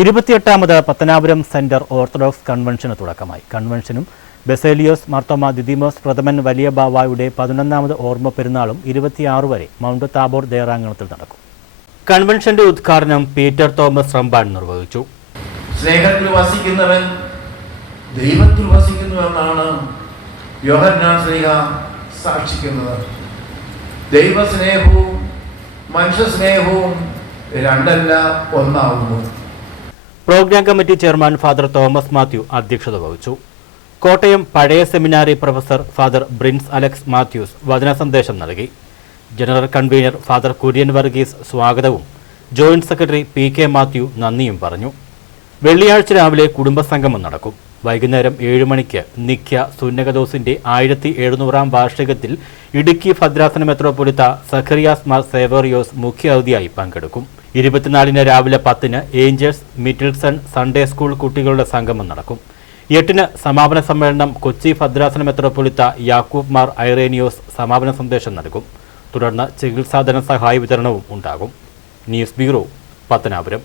ഇരുപത്തിയെട്ടാമത് Pathanapuram centre orthodox കൺവെൻഷന് തുടക്കമായി. കൺവെൻഷനും ബെസേലിയോസ് മാർത്തോമ ദിദിമോസ് പ്രഥമൻ വലിയ ബാവായുടെ പതിനൊന്നാമത് ഓർമ്മ പെരുന്നാളും ഇരുപത്തിയാറ് വരെ മൗണ്ട് താബോർ ദേറാങ്കണത്തിൽ നടക്കും. കൺവെൻഷന്റെ ഉദ്ഘാടനം പീറ്റർ തോമസ് റംബാൻ നിർവഹിച്ചു. സ്നേഹത്തിൽ വസിക്കുന്നവൻ ദൈവത്തിൽ വസിക്കുന്നുവെന്നാണ് യോഹന്നാൻ ശ്രീഹ സാക്ഷിക്കുന്നത്. ദൈവസ്നേഹവും മനുഷ്യസ്നേഹവും രണ്ടല്ല ഒന്നാവുന്നു. Program committee chairman father Thomas Mathew അധ്യക്ഷത വഹിച്ചു. കോട്ടയം പഴയ seminary professor father Brins Alex Mathews വചന സന്ദേശം നൽകി. General convener father Kurian Varghese സ്വാഗതവും joint secretary P K Mathew നന്ദിയും പറഞ്ഞു. വെള്ളിയാഴ്ച രാവിലെ കുടുംബസംഗമം നടക്കും. വൈകുന്നേരം ഏഴ് മണിക്ക് നിഖ്യ സുന്നകദോസിന്റെ ആയിരത്തി എഴുന്നൂറാം വാർഷികത്തിൽ ഇടുക്കി ഭദ്രാസന മെത്രോപൊലിത്ത സഖറിയാസ് മാർ സേവറിയോസ് മുഖ്യ അതിഥിയായി പങ്കെടുക്കും. ഇരുപത്തിനാലിന് രാവിലെ പത്തിന് ഏഞ്ചൽസ് മിറ്റിൽസൺ സൺഡേ സ്കൂൾ കുട്ടികളുടെ സംഗമം നടക്കും. എട്ടിന് സമാപന സമ്മേളനം കൊച്ചി ഭദ്രാസന മെത്രോപൊളിത്ത യാക്കൂബ് മാർ ഐറേനിയോസ് സമാപന സന്ദേശം നൽകും. തുടർന്ന് ചികിത്സാധന സഹായ വിതരണവും ഉണ്ടാകും. News bureau Pathanapuram.